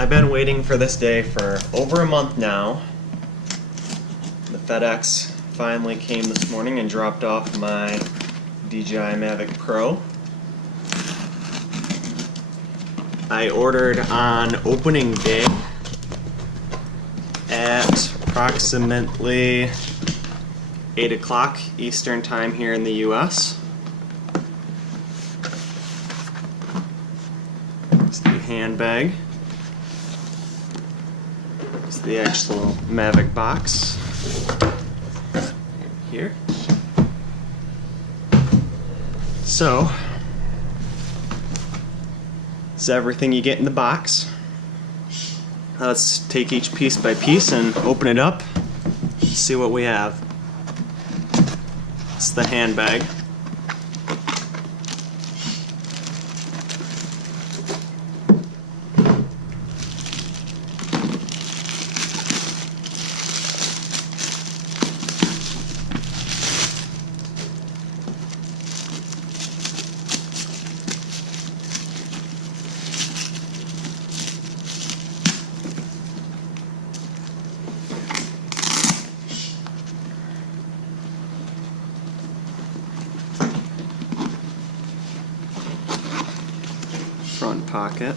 I've been waiting for this day for over a month now. The FedEx finally came this morning and dropped off my DJI Mavic Pro. I ordered on opening day at approximately 8 o'clock Eastern time here in the US. It's the handbag. It's the actual Mavic box here. So, this is everything you get in the box. Let's take each piece by piece and open it up and see what we have. It's the handbag. Front pocket,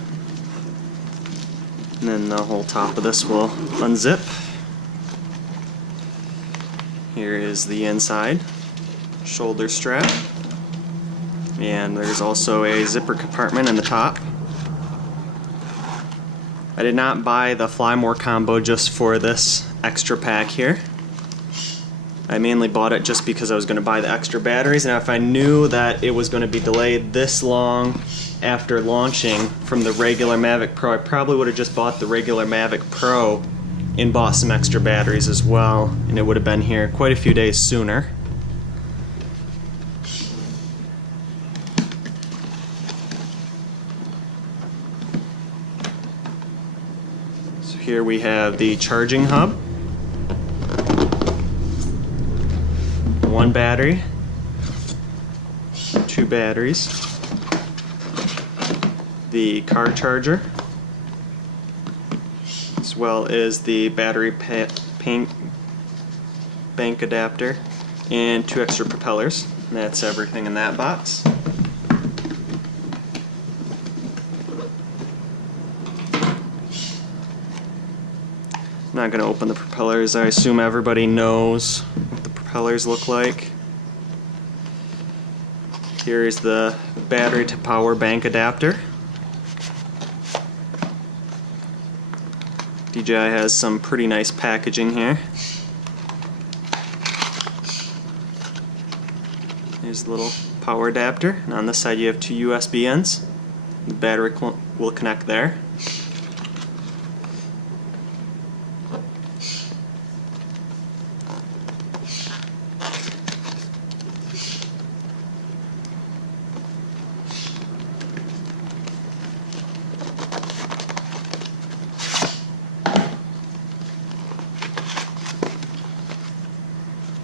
and then the whole top of this will unzip. Here is the inside shoulder strap, and there's also a zipper compartment in the top. I did not buy the Fly More combo just for this extra pack here. I mainly bought it just because I was going to buy the extra batteries, and if I knew that it was going to be delayed this long after launching from the regular Mavic Pro, I probably would have just bought the regular Mavic Pro and bought some extra batteries as well, and it would have been here quite a few days sooner. So here we have the charging hub. One battery, two batteries, the car charger, as well as the battery bank adapter, and two extra propellers. And that's everything in that box. I'm not going to open the propellers. I assume everybody knows what the propellers look like. Here is the battery to power bank adapter. DJI has some pretty nice packaging here. Here's the little power adapter, and on this side you have two USB ends. The battery will connect there.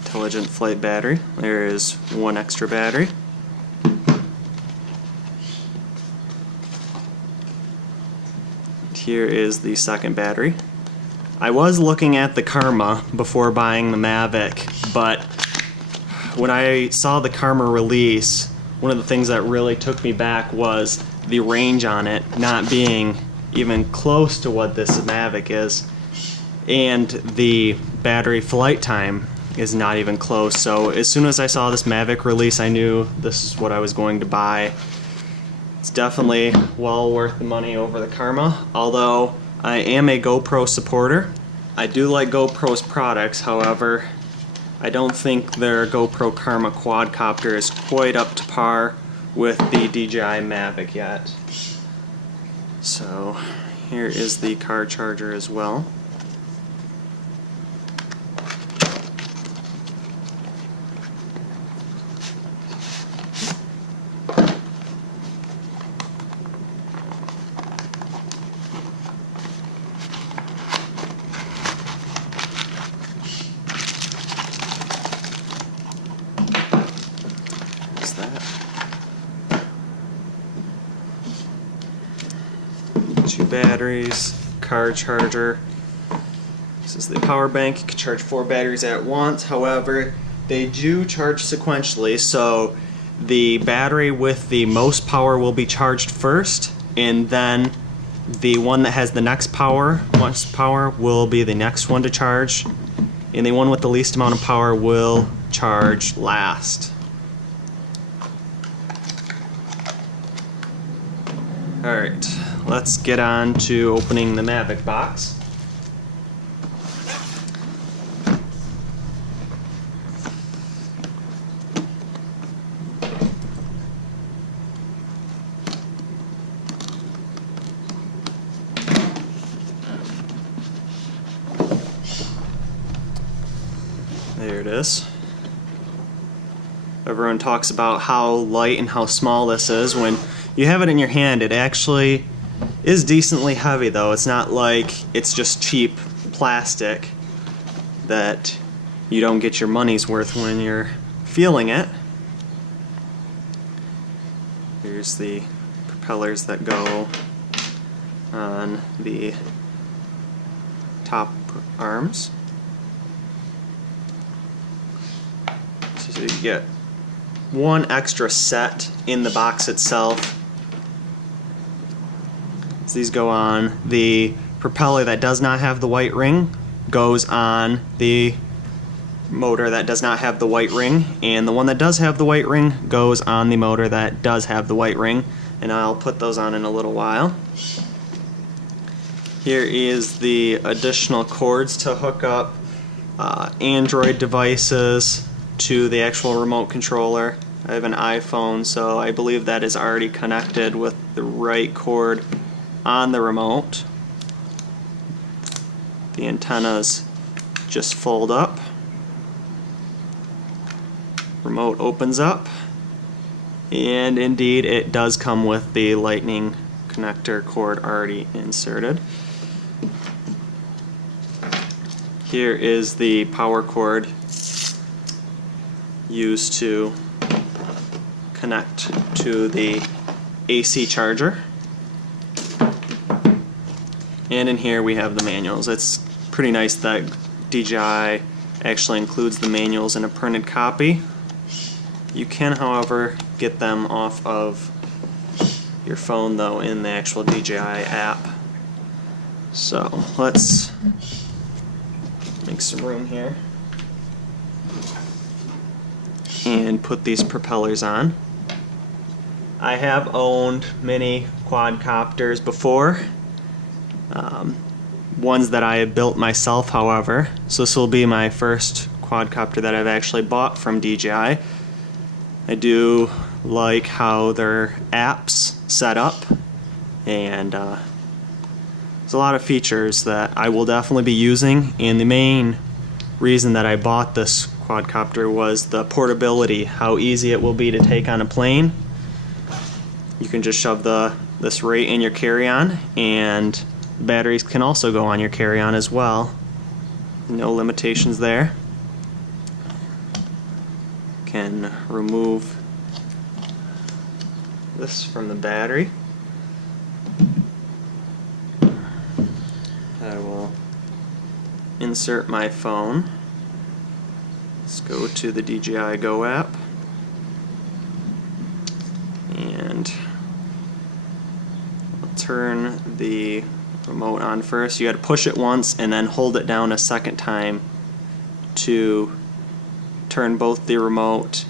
Intelligent flight battery. There is one extra battery. Here is the second battery. I was looking at the Karma before buying the Mavic, but when I saw the Karma release, one of the things that really took me back was the range on it not being even close to what this Mavic is, and the battery flight time is not even close. So as soon as I saw this Mavic release, I knew this is what I was going to buy. It's definitely well worth the money over the Karma, although I am a GoPro supporter. I do like GoPro's products, however, I don't think their GoPro Karma quadcopter is quite up to par with the DJI Mavic yet. So here is the car charger as well. Two batteries, car charger. This is the power bank. You can charge 4 batteries at once. However, they do charge sequentially, so the battery with the most power will be charged first, and then the one that has the most power will be the next one to charge, and the one with the least amount of power will charge last. Alright, let's get on to opening the Mavic box. There it is. Everyone talks about how light and how small this is. When you have it in your hand, it actually is decently heavy though. It's not like it's just cheap plastic that you don't get your money's worth when you're feeling it. Here's the propellers that go on the top arms. So you get one extra set in the box itself. So these go on. The propeller that does not have the white ring goes on the motor that does not have the white ring, and the one that does have the white ring goes on the motor that does have the white ring, and I'll put those on in a little while. Here is the additional cords to hook up Android devices to the actual remote controller. I have an iPhone, so I believe that is already connected with the right cord on the remote. The antennas just fold up. Remote opens up, and indeed it does come with the lightning connector cord already inserted. Here is the power cord used to connect to the AC charger. And in here we have the manuals. It's pretty nice that DJI actually includes the manuals in a printed copy. You can, however, get them off of your phone though in the actual DJI app. So let's make some room here and put these propellers on. I have owned many quadcopters before, ones that I have built myself, however, so this will be my first quadcopter that I've actually bought from DJI. I do like how their apps set up, and there's a lot of features that I will definitely be using, and the main reason that I bought this quadcopter was the portability, how easy it will be to take on a plane. You can just shove this right in your carry-on, and batteries can also go on your carry-on as well. No limitations there. Can remove this from the battery. I will insert my phone. Let's go to the DJI Go app, and I'll turn the remote on first. You got to push it once and then hold it down a second time to turn both the remote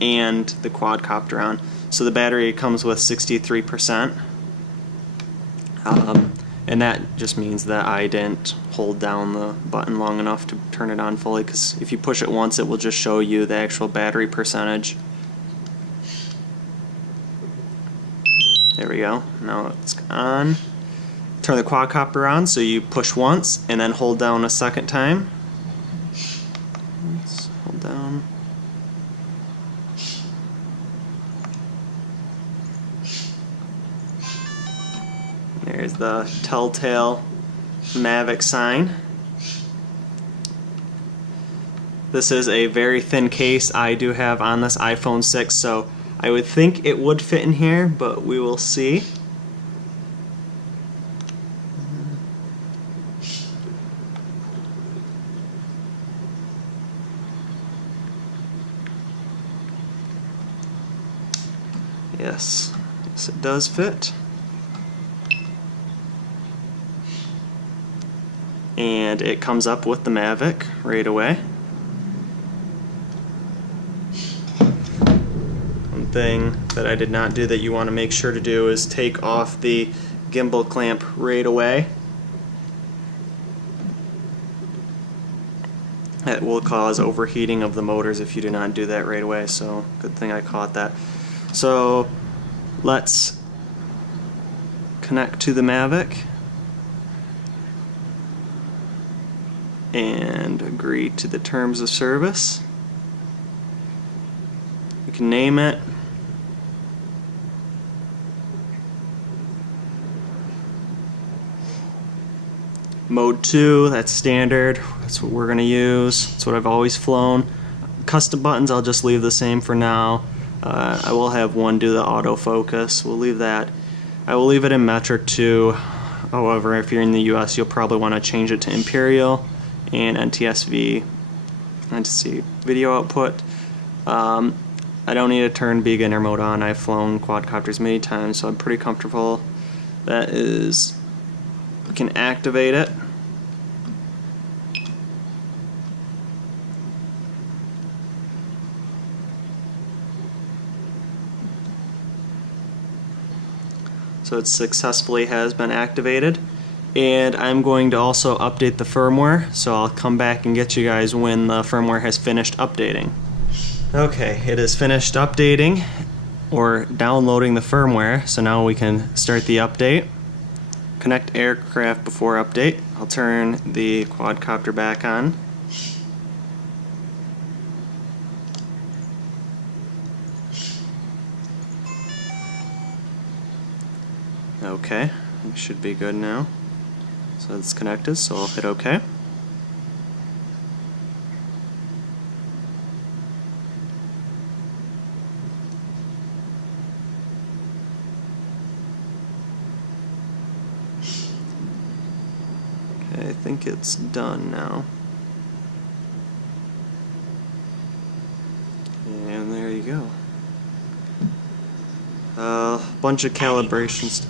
and the quadcopter on. So the battery comes with 63%, and that just means that I didn't hold down the button long enough to turn it on fully, because if you push it once it will just show you the actual battery percentage. There we go, now it's on. Turn the quadcopter on, so you push once and then hold down a second time. Let's hold down. There's the telltale Mavic sign. This is a very thin case I do have on this iPhone 6, so I would think it would fit in here, but we will see. Yes, yes it does fit. And it comes up with the Mavic right away. One thing that I did not do that you want to make sure to do is take off the gimbal clamp right away. That will cause overheating of the motors if you do not do that right away, so good thing I caught that. So let's connect to the Mavic and agree to the terms of service. You can name it. Mode 2, that's standard. That's what we're going to use. That's what I've always flown. Custom buttons I'll just leave the same for now. I will have one do the autofocus. We'll leave that. I will leave it in metric too. However, if you're in the US, you'll probably want to change it to imperial and NTSV. And to see video output. I don't need to turn beginner mode on. I've flown quadcopters many times, so I'm pretty comfortable. That is, we can activate it. So it successfully has been activated, and I'm going to also update the firmware, so I'll come back and get you guys when the firmware has finished updating. Okay, it is finished updating or downloading the firmware, so now we can start the update. Connect aircraft before update. I'll turn the quadcopter back on. Okay, it should be good now. So it's connected, so I'll hit OK. Okay, I think it's done now. And there you go. A bunch of calibrations.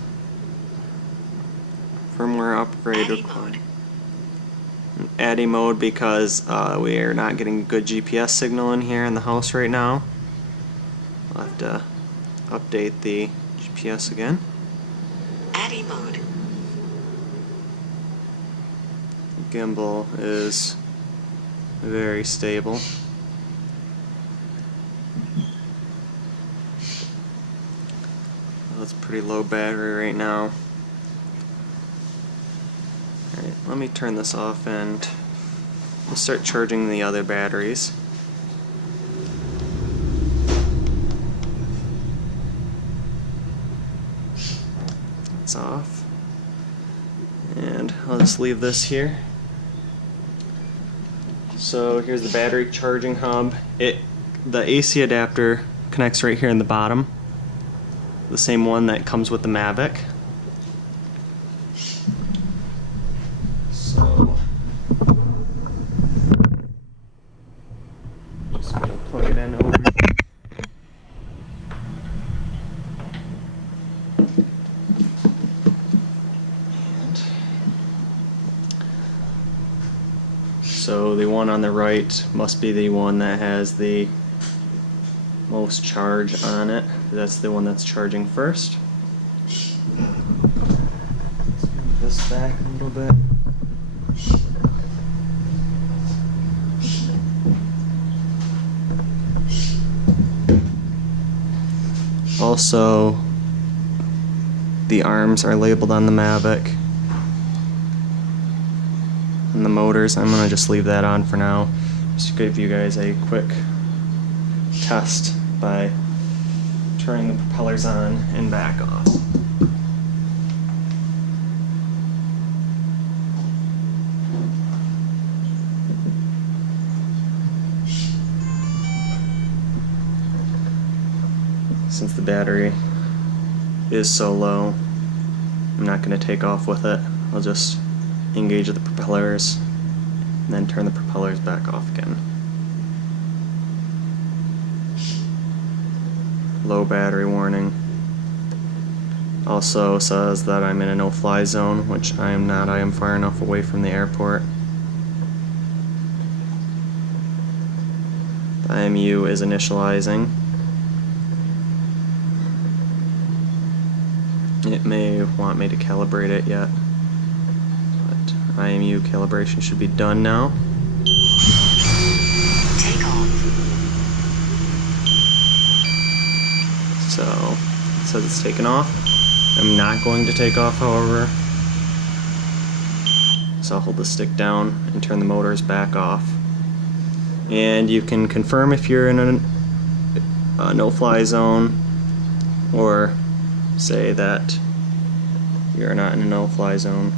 Firmware upgrade required. ADI mode because we are not getting good GPS signal in here in the house right now. I'll have to update the GPS again. ADI mode. Gimbal is very stable. Well, it's pretty low battery right now. Alright, let me turn this off and we'll start charging the other batteries. It's off. And I'll just leave this here. So here's the battery charging hub. The AC adapter connects right here in the bottom. The same one that comes with the Mavic. So just gonna plug it in over. So the one on the right must be the one that has the most charge on it. That's the one that's charging first. Let's move this back a little bit. Also, the arms are labeled on the Mavic. And the motors, I'm going to just leave that on for now. Just to give you guys a quick test by turning the propellers on and back off. Since the battery is so low, I'm not going to take off with it. I'll just engage the propellers and then turn the propellers back off again. Low battery warning. Also says that I'm in a no-fly zone, which I am not. I am far enough away from the airport. The IMU is initializing. It may want me to calibrate it yet, but IMU calibration should be done now. Take off. So, it says it's taken off. I'm not going to take off, however. So I'll hold the stick down and turn the motors back off. And you can confirm if you're in a no-fly zone, or say that you're not in a no-fly zone.